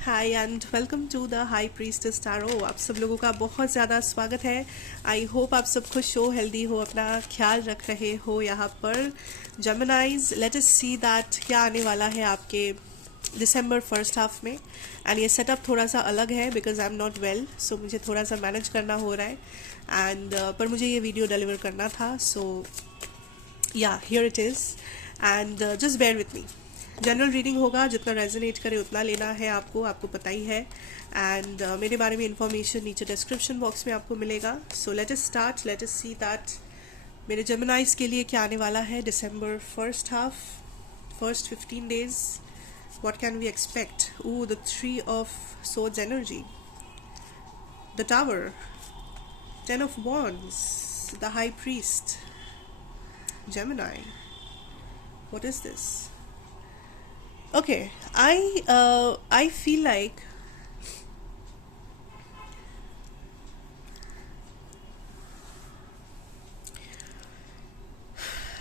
Hi and welcome to the high priestess tarot. आप सब लोगों का बहुत ज़्यादा स्वागत है। आई होप आप सब खुश हो, हेल्दी हो, अपना ख्याल रख रहे हो। यहाँ पर जेमिनाइज, लेट अस सी दैट क्या आने वाला है आपके दिसंबर फर्स्ट हाफ में। एंड ये सेटअप थोड़ा सा अलग है because I am not well, so मुझे थोड़ा सा मैनेज करना हो रहा है एंड पर मुझे ये वीडियो डिलीवर करना था, so yeah here it is and just bear with me. General reading होगा, जितना रेजोनेट करे उतना लेना है आपको, आपको पता ही है। एंड मेरे बारे में इंफॉर्मेशन नीचे डिस्क्रिप्शन बॉक्स में आपको मिलेगा। So let us start, let us see that मेरे जेमिनाइज के लिए क्या आने वाला है दिसंबर first half, first 15 days. What can we expect? Oh, the 3 of swords energy, the tower, 10 of wands, the high priest, Gemini. What is this? Okay, I feel like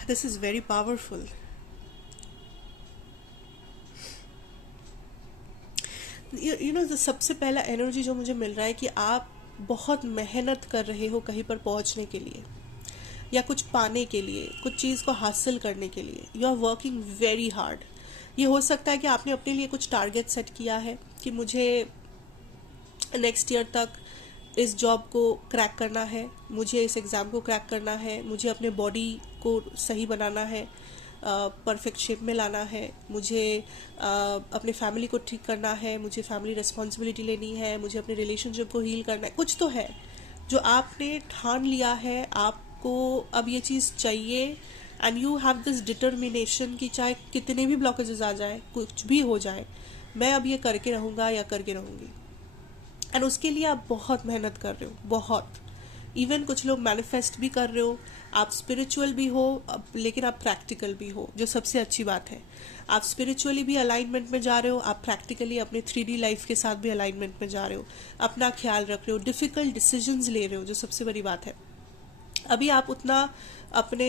this is very powerful. You know, the सबसे पहला energy जो मुझे मिल रहा है कि आप बहुत मेहनत कर रहे हो कहीं पर पहुंचने के लिए या कुछ पाने के लिए, कुछ चीज़ को हासिल करने के लिए। You are working very hard. ये हो सकता है कि आपने अपने लिए कुछ टारगेट सेट किया है कि मुझे नेक्स्ट ईयर तक इस जॉब को क्रैक करना है, मुझे इस एग्ज़ाम को क्रैक करना है, मुझे अपने बॉडी को सही बनाना है, परफेक्ट शेप में लाना है, मुझे अपने फैमिली को ठीक करना है, मुझे फैमिली रिस्पॉन्सिबिलिटी लेनी है, मुझे अपने रिलेशनशिप को हील करना है। कुछ तो है जो आपने ठान लिया है, आपको अब ये चीज़ चाहिए and you have this determination कि चाहे कितने भी ब्लॉकेजेस आ जाए, कुछ भी हो जाए, मैं अब ये करके रहूँगा या करके रहूँगी। एंड उसके लिए आप बहुत मेहनत कर रहे हो, बहुत। इवन कुछ लोग मैनिफेस्ट भी कर रहे हो, आप स्पिरिचुअल भी हो लेकिन आप प्रैक्टिकल भी हो, जो सबसे अच्छी बात है। आप स्पिरिचुअली भी अलाइनमेंट में जा रहे हो, आप प्रैक्टिकली अपने 3D लाइफ के साथ भी अलाइनमेंट में जा रहे हो, अपना ख्याल रख रहे हो, डिफ़िकल्ट डिसीजंस ले रहे हो, जो सबसे बड़ी बात है। अभी आप उतना अपने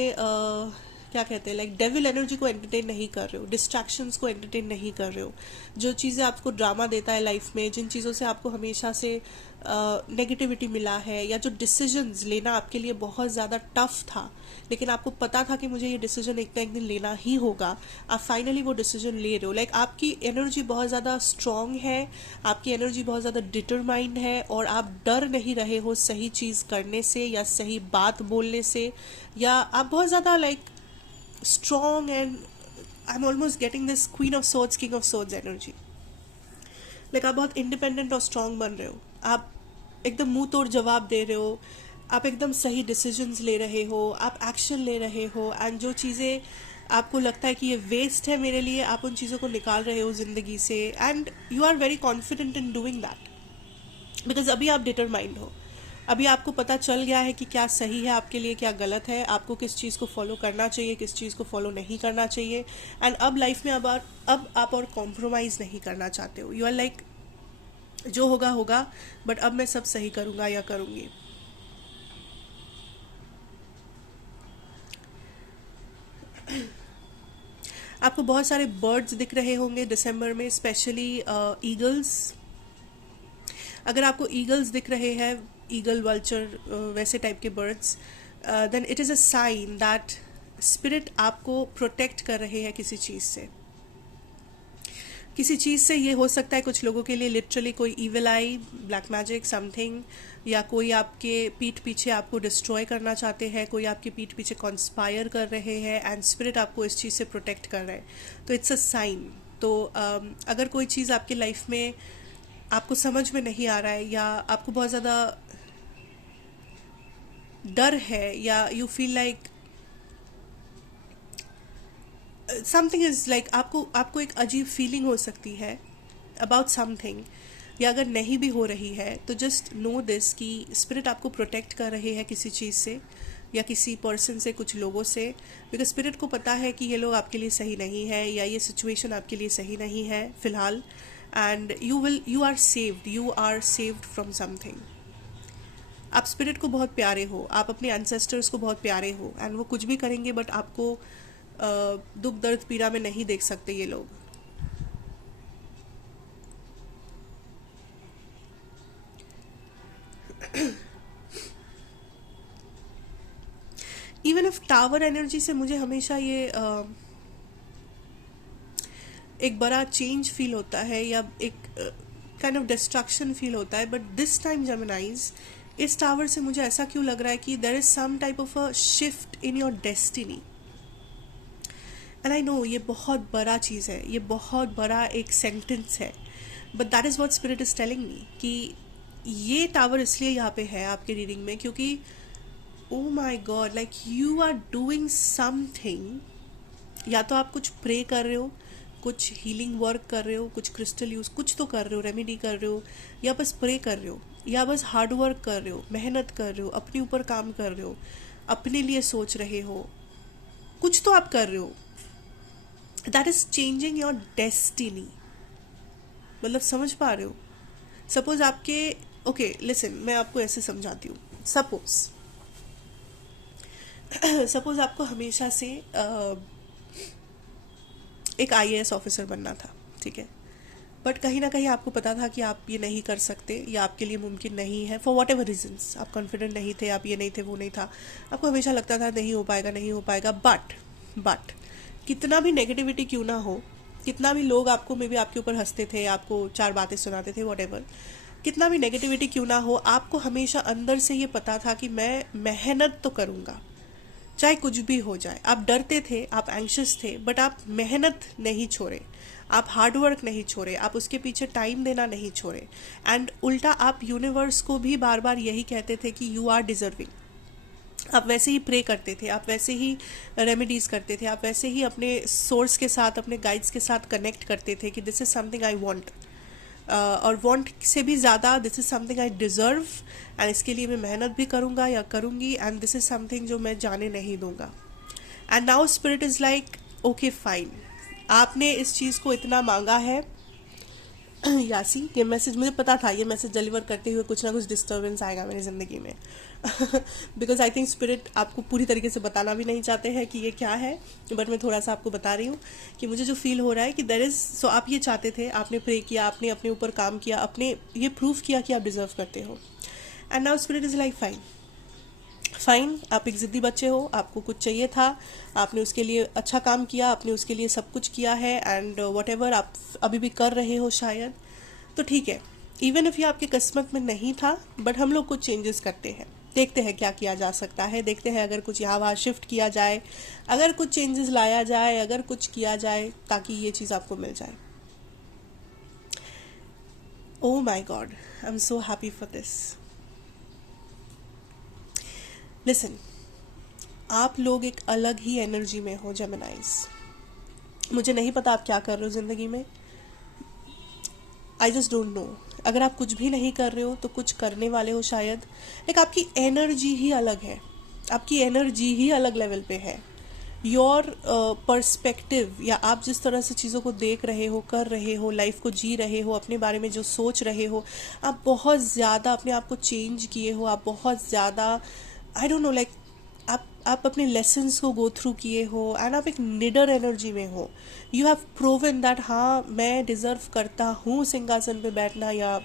क्या कहते हैं, लाइक डेविल एनर्जी को एंटरटेन नहीं कर रहे हो, डिस्ट्रैक्शंस को एंटरटेन नहीं कर रहे हो। जो चीज़ें आपको ड्रामा देता है लाइफ में, जिन चीज़ों से आपको हमेशा से नेगेटिविटी मिला है, या जो डिसीजंस लेना आपके लिए बहुत ज़्यादा टफ था लेकिन आपको पता था कि मुझे ये डिसीजन एक ना एक दिन लेना ही होगा, आप फाइनली वो डिसीजन ले रहे हो। लाइक आपकी एनर्जी बहुत ज़्यादा स्ट्रांग है, आपकी एनर्जी बहुत ज़्यादा डिटरमाइंड है, और आप डर नहीं रहे हो सही चीज़ करने से या सही बात बोलने से, या आप बहुत ज़्यादा like strong, and I'm almost getting this Queen of Swords, King of Swords energy. Like आप बहुत इंडिपेंडेंट और स्ट्रांग बन रहे हो, आप एकदम मुंह तोड़ जवाब दे रहे हो, आप एकदम सही डिसीजंस ले रहे हो, आप एक्शन ले रहे हो, एंड जो चीज़ें आपको लगता है कि ये वेस्ट है मेरे लिए, आप उन चीज़ों को निकाल रहे हो ज़िंदगी से, and you are very confident in doing that because अभी आप डिटरमाइंड हो। अभी आपको पता चल गया है कि क्या सही है आपके लिए, क्या गलत है, आपको किस चीज़ को फॉलो करना चाहिए, किस चीज़ को फॉलो नहीं करना चाहिए। एंड अब लाइफ में अब आप और कॉम्प्रोमाइज़ नहीं करना चाहते हो। यू आर लाइक जो होगा होगा, बट अब मैं सब सही करूँगा या करूँगी। आपको बहुत सारे बर्ड्स दिख रहे होंगे दिसंबर में, स्पेशली ईगल्स। अगर आपको ईगल्स दिख रहे हैं, ईगल, वल्चर, वैसे टाइप के birds, then it is a sign that spirit आपको प्रोटेक्ट कर रहे हैं किसी चीज़ से। किसी चीज़ से ये हो सकता है कुछ लोगों के लिए लिटरली कोई ईविल आई, ब्लैक मैजिक, समथिंग, या कोई आपके पीठ पीछे आपको डिस्ट्रॉय करना चाहते हैं, कोई आपके पीठ पीछे कॉन्स्पायर कर रहे हैं, एंड स्पिरिट आपको इस चीज़ से प्रोटेक्ट कर रहे हैं। तो इट्स अ साइन। तो अगर कोई चीज़ आपके लाइफ में आपको समझ में नहीं आ रहा है, या आपको बहुत ज़्यादा डर है, या you feel like something is like, आपको एक अजीब फीलिंग हो सकती है अबाउट समथिंग, या अगर नहीं भी हो रही है तो जस्ट नो दिस कि स्पिरिट आपको प्रोटेक्ट कर रहे हैं किसी चीज़ से या किसी पर्सन से, कुछ लोगों से, बिकॉज स्पिरिट को पता है कि ये लोग आपके लिए सही नहीं है या ये सिचुएशन आपके लिए सही नहीं है फ़िलहाल, and you are saved from something. आप स्पिरिट को बहुत प्यारे हो, आप अपने एंसेस्टर्स को बहुत प्यारे हो, एंड वो कुछ भी करेंगे बट आपको दुख दर्द पीड़ा में नहीं देख सकते ये लोग। इवन इफ टावर एनर्जी से मुझे हमेशा ये एक बड़ा चेंज फील होता है या एक काइंड ऑफ डिस्ट्रक्शन फील होता है, बट दिस टाइम जेमिनाइज इस टावर से मुझे ऐसा क्यों लग रहा है कि there is some type of a shift in your destiny. And I know ये बहुत बड़ा चीज़ है, ये बहुत बड़ा एक सेंटेंस है, but that is what spirit is telling me कि ये टावर इसलिए यहाँ पे है आपके रीडिंग में क्योंकि oh my God, like you are doing something. या तो आप कुछ प्रे कर रहे हो, कुछ हीलिंग वर्क कर रहे हो, कुछ क्रिस्टल यूज कुछ तो कर रहे हो, रेमेडी कर रहे हो, या बस प्रे कर रहे हो, या बस हार्ड वर्क कर रहे हो, मेहनत कर रहे हो, अपने ऊपर काम कर रहे हो, अपने लिए सोच रहे हो, कुछ तो आप कर रहे हो। That is changing your destiny. मतलब समझ पा रहे हो? सपोज आपके ओके लिसन, मैं आपको ऐसे समझाती हूँ। सपोज आपको हमेशा से एक आईएएस ऑफिसर बनना था, ठीक है, बट कहीं ना कहीं आपको पता था कि आप ये नहीं कर सकते या आपके लिए मुमकिन नहीं है फॉर वॉट एवर रीजन्स। आप कॉन्फिडेंट नहीं थे, आप ये नहीं थे, वो नहीं था, आपको हमेशा लगता था नहीं हो पाएगा, नहीं हो पाएगा। बट कितना भी नेगेटिविटी क्यों ना हो, कितना भी लोग आपको मे बी आपके ऊपर हंसते थे, आपको चार बातें सुनाते थे, वॉट एवर, कितना भी नेगेटिविटी क्यों ना हो, आपको हमेशा अंदर से ये पता था कि मैं मेहनत तो करूँगा चाहे कुछ भी हो जाए। आप डरते थे, आप एंग्शियस थे, बट आप मेहनत नहीं छोड़े, आप हार्डवर्क नहीं छोड़े, आप उसके पीछे टाइम देना नहीं छोड़े। एंड उल्टा आप यूनिवर्स को भी बार बार यही कहते थे कि यू आर डिजर्विंग। आप वैसे ही प्रे करते थे, आप वैसे ही रेमेडीज करते थे, आप वैसे ही अपने सोर्स के साथ, अपने गाइड्स के साथ कनेक्ट करते थे कि this is something I want, और वांट से भी ज़्यादा this is something I deserve, and इसके लिए मैं मेहनत भी करूँगा या करूँगी, एंड दिस इज़ समथिंग जो मैं जाने नहीं दूँगा। And now spirit is like okay fine, आपने इस चीज़ को इतना मांगा है यासी। ये मैसेज मुझे पता था, ये मैसेज डिलीवर करते हुए कुछ ना कुछ डिस्टर्बेंस आएगा मेरी ज़िंदगी में बिकॉज आई थिंक स्पिरिट आपको पूरी तरीके से बताना भी नहीं चाहते हैं कि ये क्या है, बट मैं थोड़ा सा आपको बता रही हूँ कि मुझे जो फील हो रहा है कि देयर इज़ सो आप ये चाहते थे, आपने प्रे किया, आपने अपने ऊपर काम किया, आपने ये प्रूव किया कि आप डिजर्व करते हो। And now spirit is like fine, आप एक ज़िद्दी बच्चे हो, आपको कुछ चाहिए था, आपने उसके लिए अच्छा काम किया, आपने उसके लिए सब कुछ किया है, एंड वट एवर आप अभी भी कर रहे हो शायद, तो ठीक है। इवन इफ ये आपकी किस्मत में नहीं था, बट हम लोग कुछ चेंजेस करते हैं, देखते हैं क्या किया जा सकता है, देखते हैं अगर कुछ यहाँ वहाँ शिफ्ट किया जाए, अगर कुछ चेंजेस लाया जाए, अगर कुछ किया जाए ताकि ये चीज़ आपको मिल जाए। Oh my god, I am so happy for this. Listen, आप लोग एक अलग ही एनर्जी में हो जेमिनाइज। मुझे नहीं पता आप क्या कर रहे हो ज़िंदगी में, आई जस्ट डोंट नो। अगर आप कुछ भी नहीं कर रहे हो तो कुछ करने वाले हो शायद। लाइक आपकी एनर्जी ही अलग है, आपकी एनर्जी ही अलग लेवल पे है। योर पर्सपेक्टिव, या आप जिस तरह से चीज़ों को देख रहे हो, कर रहे हो, लाइफ को जी रहे हो, अपने बारे में जो सोच रहे हो, आप बहुत ज़्यादा अपने आप को चेंज किए हो, आप बहुत ज़्यादा आई डोंट नो, लाइक आप अपने लेसन्स को गो थ्रू किए हो, एंड आप एक निडर एनर्जी में हो। यू हैव प्रूवन दैट हाँ मैं डिज़र्व करता हूँ सिंहासन पे बैठना, या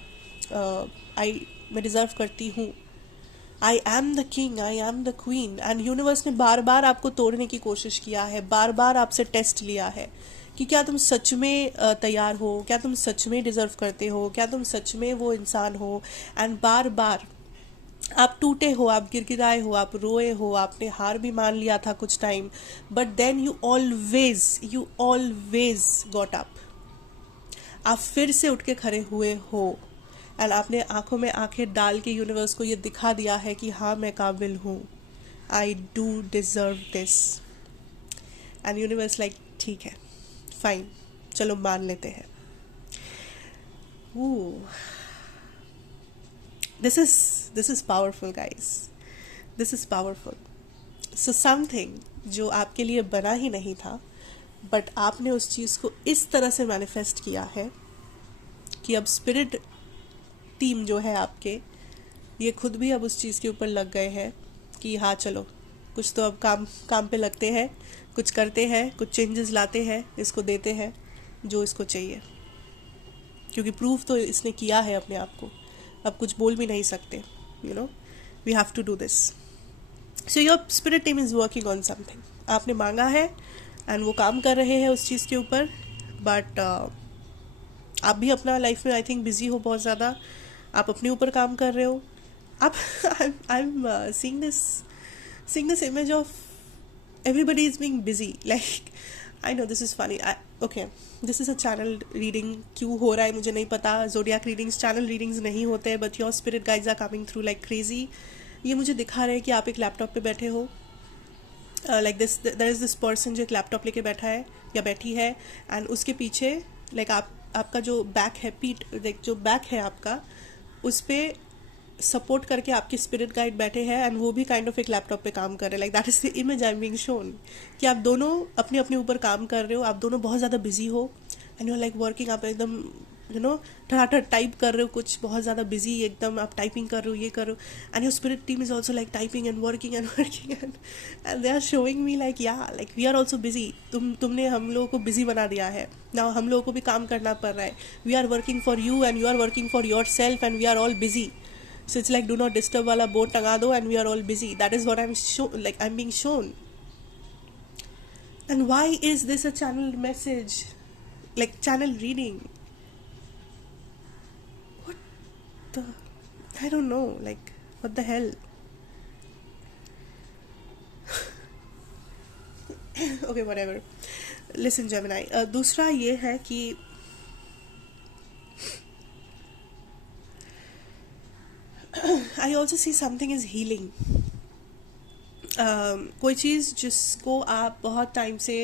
मैं डिज़र्व करती हूँ, I am the king, I am the queen. And universe ने बार बार आपको तोड़ने की कोशिश किया है, बार बार आपसे टेस्ट लिया है कि क्या तुम सच में तैयार हो, क्या तुम सच में डिज़र्व करते हो, क्या तुम सच में वो इंसान हो। एंड बार बार आप टूटे हो, आप गिड़गिड़ाए हो, आप रोए हो, आपने हार भी मान लिया था कुछ time, but then you always got up. आप फिर से उठ के खड़े हुए हो, एंड आपने आंखों में आंखें डाल के यूनिवर्स को ये दिखा दिया है कि हाँ मैं काबिल हूँ, I do deserve this. And universe like ठीक है फाइन, चलो मान लेते हैं। This is powerful guys, this is powerful. So something जो आपके लिए बना ही नहीं था, बट आपने उस चीज़ को इस तरह से मैनिफेस्ट किया है कि अब स्पिरिट टीम जो है आपके, ये खुद भी अब उस चीज़ के ऊपर लग गए हैं कि हाँ चलो कुछ तो अब काम पे लगते हैं, कुछ करते हैं, कुछ चेंजेस लाते हैं, इसको देते हैं जो इसको चाहिए, क्योंकि प्रूफ तो इसने किया है अपने आप को, अब कुछ बोल भी नहीं सकते। We have to do this. So your spirit team is working on something. आपने मांगा है एंड वो काम कर रहे हैं उस चीज़ के ऊपर. बट आप भी अपना लाइफ में आई थिंक बिजी हो बहुत ज़्यादा. आप अपने ऊपर काम कर रहे हो. आप I am seeing this image of everybody is being busy. Like, I know this is funny. Okay, this is a channel reading. क्यों हो रहा है मुझे नहीं पता. zodiac readings channel readings नहीं होते, but your spirit guides are coming through like crazy. ये मुझे दिखा रहे हैं कि आप एक लैपटॉप पे बैठे हो. Like this, there is this person जो एक लैपटॉप लेके बैठा है या बैठी है, and उसके पीछे like आपका जो बैक है, पीठ, like जो बैक है आपका, उस पे सपोर्ट करके आपके स्पिरिट गाइड बैठे हैं एंड वो भी काइंड ऑफ एक लैपटॉप पे काम कर रहे हैं. Like that is the image I am being shown कि आप दोनों अपने अपने ऊपर काम कर रहे हो. आप दोनों बहुत ज़्यादा बिजी हो and you are like working. आप एकदम ठटाठट टाइप कर रहे हो कुछ, बहुत ज़्यादा बिजी एकदम आप टाइपिंग कर रहे हो, ये कर रहे हो. And your spirit team is also like typing and working and they are showing me like yeah like we are also busy. तुमने हम लोगों को बिजी बना दिया है ना. हम लोगों को भी काम करना पड़ रहा है. We are working for you and you are working for yourself and we are all busy. So it's like do not disturb वाला बोर्ड टंगा दो and we are all busy. That is what I'm being shown. And why is this a channel message? Like channel reading? What the? I don't know. Like what the hell? Okay, whatever. Listen, Gemini. दूसरा ये है कि I also see something is healing. कोई चीज़ जिसको आप बहुत time से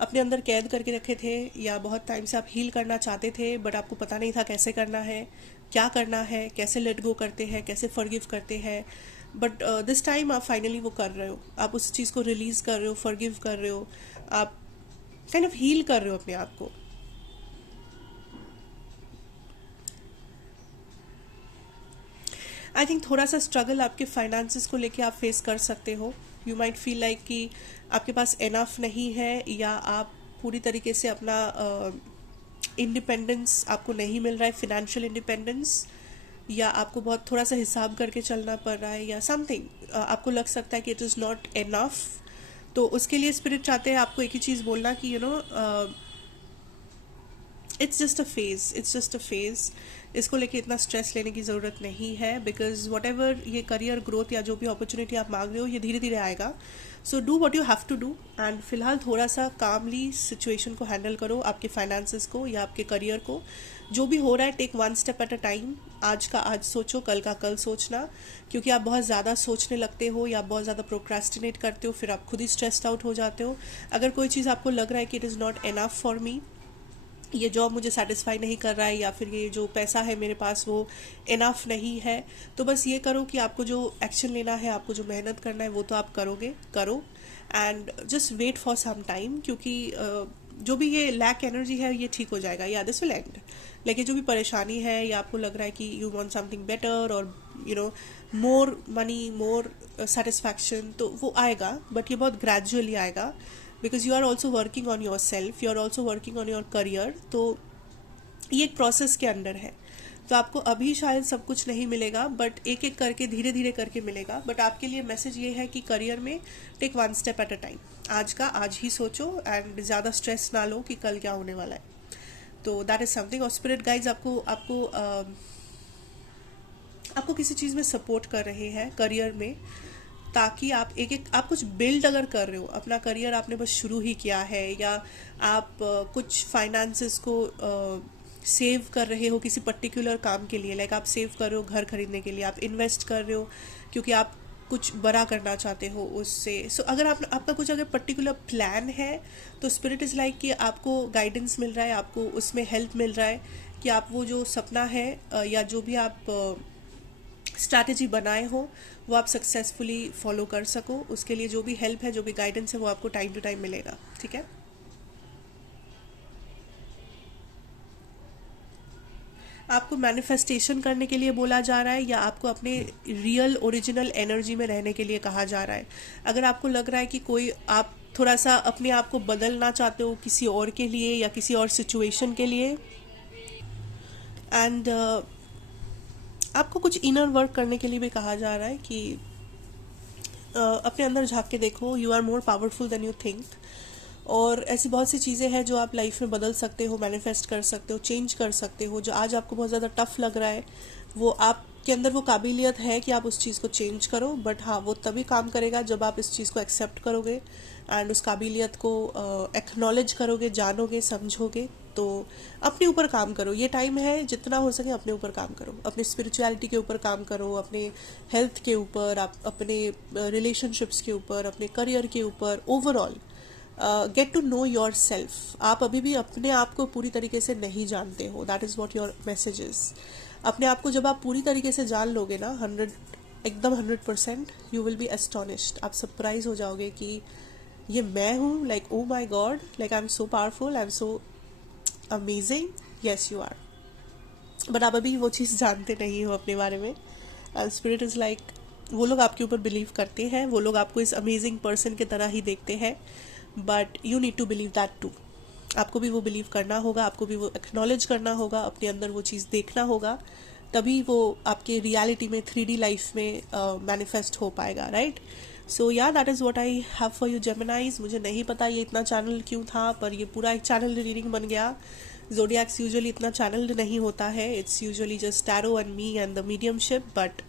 अपने अंदर कैद करके रखे थे या बहुत टाइम से आप हील करना चाहते थे बट आपको पता नहीं था कैसे करना है, क्या करना है, कैसे लेट गो करते हैं, कैसे फॉरगिव करते हैं. बट दिस टाइम आप फाइनली वो कर रहे हो. आप उस चीज़ को रिलीज़ कर रहे हो, फॉरगिव कर रहे हो, आप काइंड ऑफ हील कर रहे हो अपने आप को. आई थिंक थोड़ा सा स्ट्रगल आपके फाइनेंसेस को लेके आप फेस कर सकते हो. यू माइट फील लाइक कि आपके पास एनफ नहीं है या आप पूरी तरीके से अपना इंडिपेंडेंस आपको नहीं मिल रहा है, फिनेंशियल इंडिपेंडेंस, या आपको बहुत थोड़ा सा हिसाब करके चलना पड़ रहा है या समथिंग. आपको लग सकता है कि इट इज़ नॉट एनफ. तो उसके लिए स्पिरिट चाहते हैं आपको एक ही चीज़ बोलना कि it's just a phase, it's just a phase. इसको लेके इतना स्ट्रेस लेने की ज़रूरत नहीं है बिकॉज वट एवर ये करियर ग्रोथ या जो भी अपॉर्चुनिटी आप मांग रहे हो ये धीरे धीरे आएगा. So do what you have to do and फिलहाल थोड़ा सा कामली सिचुएशन को हैंडल करो, आपके फाइनेंसेस को या आपके करियर को. जो भी हो रहा है take one step at a time. आज का आज सोचो, कल का कल सोचना. क्योंकि आप बहुत ज़्यादा सोचने लगते हो या बहुत ज़्यादा प्रोक्रेस्टिनेट करते हो, फिर आप खुद ही स्ट्रेस्ड आउट हो जाते हो. अगर कोई चीज़ आपको लग रहा है कि it is not enough for me, ये जॉब मुझे सेटिस्फाई नहीं कर रहा है या फिर ये जो पैसा है मेरे पास वो इनफ नहीं है, तो बस ये करो कि आपको जो एक्शन लेना है, आपको जो मेहनत करना है वो तो आप करो and just wait for some time. क्योंकि जो भी ये लैक एनर्जी है ये ठीक हो जाएगा. या दिस विल एंड. लेकिन जो भी परेशानी है या आपको लग रहा है कि यू वांट समथिंग बेटर और मोर मनी, मोर सेटिस्फैक्शन, तो वो आएगा बट ये बहुत ग्रेजुअली आएगा. Because you are also working on yourself, you are also working on your career. तो ये एक प्रोसेस के अंदर है. तो आपको अभी शायद सब कुछ नहीं मिलेगा बट एक एक करके धीरे धीरे करके मिलेगा. बट आपके लिए मैसेज ये है कि करियर में take one step at a time. आज का आज ही सोचो एंड ज़्यादा स्ट्रेस ना लो कि कल क्या होने वाला है. तो दैट इज़ समथिंग. और स्पिरिट गाइड्स आपको किसी चीज़ में सपोर्ट कर रहे हैं करियर में, ताकि आप आप कुछ बिल्ड अगर कर रहे हो अपना करियर, आपने बस शुरू ही किया है, या आप कुछ फाइनेंसेस को सेव कर रहे हो किसी पर्टिकुलर काम के लिए. लाइक आप सेव कर रहे हो घर खरीदने के लिए, आप इन्वेस्ट कर रहे हो क्योंकि आप कुछ बड़ा करना चाहते हो उससे. सो अगर आपका कुछ अगर पर्टिकुलर प्लान है तो स्पिरिट इज़ लाइक कि आपको गाइडेंस मिल रहा है, आपको उसमें हेल्प मिल रहा है कि आप वो जो सपना है या जो भी आप स्ट्रैटेजी बनाए हो वो आप सक्सेसफुली फॉलो कर सको. उसके लिए जो भी हेल्प है, जो भी गाइडेंस है, वो आपको टाइम टू टाइम मिलेगा. ठीक है. आपको मैनिफेस्टेशन करने के लिए बोला जा रहा है या आपको अपने रियल ओरिजिनल एनर्जी में रहने के लिए कहा जा रहा है. अगर आपको लग रहा है कि कोई आप थोड़ा सा अपने आप को बदलना चाहते हो किसी और के लिए या किसी और सिचुएशन के लिए, एंड आपको कुछ इनर वर्क करने के लिए भी कहा जा रहा है कि अपने अंदर झांक के देखो, you are more powerful than you think. और ऐसी बहुत सी चीज़ें हैं जो आप लाइफ में बदल सकते हो, मैनिफेस्ट कर सकते हो, चेंज कर सकते हो। जो आज आपको बहुत ज़्यादा टफ लग रहा है, वो आपके अंदर वो काबिलियत है कि आप उस चीज़ को चेंज करो। बट हाँ, वो तभी काम करेगा जब आप इस चीज़ को एक्सेप्ट करोगे एंड उस काबिलियत को एक्नॉलेज करोगे, जानोगे, समझोगे। तो अपने ऊपर काम करो, ये टाइम है जितना हो सके अपने ऊपर काम करो, अपनी स्पिरिचुअलिटी के ऊपर काम करो, अपने हेल्थ के ऊपर, आप अपने रिलेशनशिप्स के ऊपर, अपने करियर के ऊपर, overall get to know yourself. आप अभी भी अपने आप को पूरी तरीके से नहीं जानते हो, that is what your message is. अपने आप को जब आप पूरी तरीके से जान लोगे ना, 100% यू विल बी एस्टोनिश्ड। आप सरप्राइज हो जाओगे कि ये मैं हूँ, like oh my God, like I am so powerful, I am so amazing, yes you are. But आप अभी वो चीज़ जानते नहीं हो अपने बारे में। एंड स्पिरिट इज़ लाइक, वो लोग आपके ऊपर बिलीव करते हैं, वो लोग आपको इस अमेजिंग पर्सन की तरह ही देखते हैं, but you need to believe that too. आपको भी वो बिलीव करना होगा, आपको भी वो एक्नॉलेज करना होगा, अपने अंदर वो चीज़ देखना होगा, तभी वो आपके रियलिटी में 3D लाइफ में मैनिफेस्ट हो पाएगा, राइट। सो या that is what I have for you जेमिनाइज। मुझे नहीं पता ये इतना चैनल क्यों था, पर ये पूरा एक चैनल रीडिंग बन गया। ज़ोडिएक्स यूजुअली इतना चैनल नहीं होता है, it's usually just tarot and me and the mediumship, but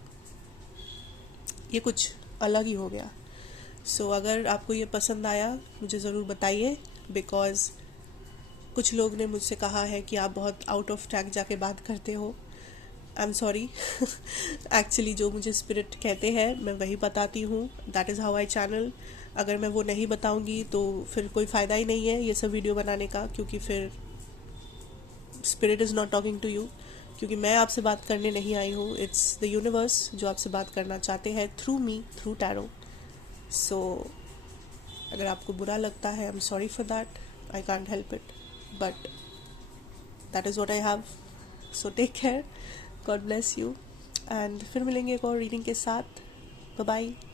ये कुछ अलग ही हो गया। सो अगर आपको ये पसंद आया मुझे ज़रूर बताइए, बिकॉज़ कुछ लोग ने मुझसे कहा है कि आप बहुत आउट ऑफ ट्रैक जाके बात करते हो। I am sorry. एक्चुअली जो मुझे स्पिरिट कहते हैं मैं वही बताती हूँ, that is how I channel. अगर मैं वो नहीं बताऊँगी तो फिर कोई फ़ायदा ही नहीं है ये सब वीडियो बनाने का, क्योंकि फिर spirit is not talking to you, क्योंकि मैं आपसे बात करने नहीं आई हूँ। इट्स द यूनिवर्स जो आपसे बात करना चाहते हैं थ्रू मी, थ्रू टैरो। सो अगर आपको बुरा लगता है, I am sorry for that, I can't help it, but that is what I have. So take care, God bless you, and फिर मिलेंगे एक और रीडिंग के साथ। Bye bye.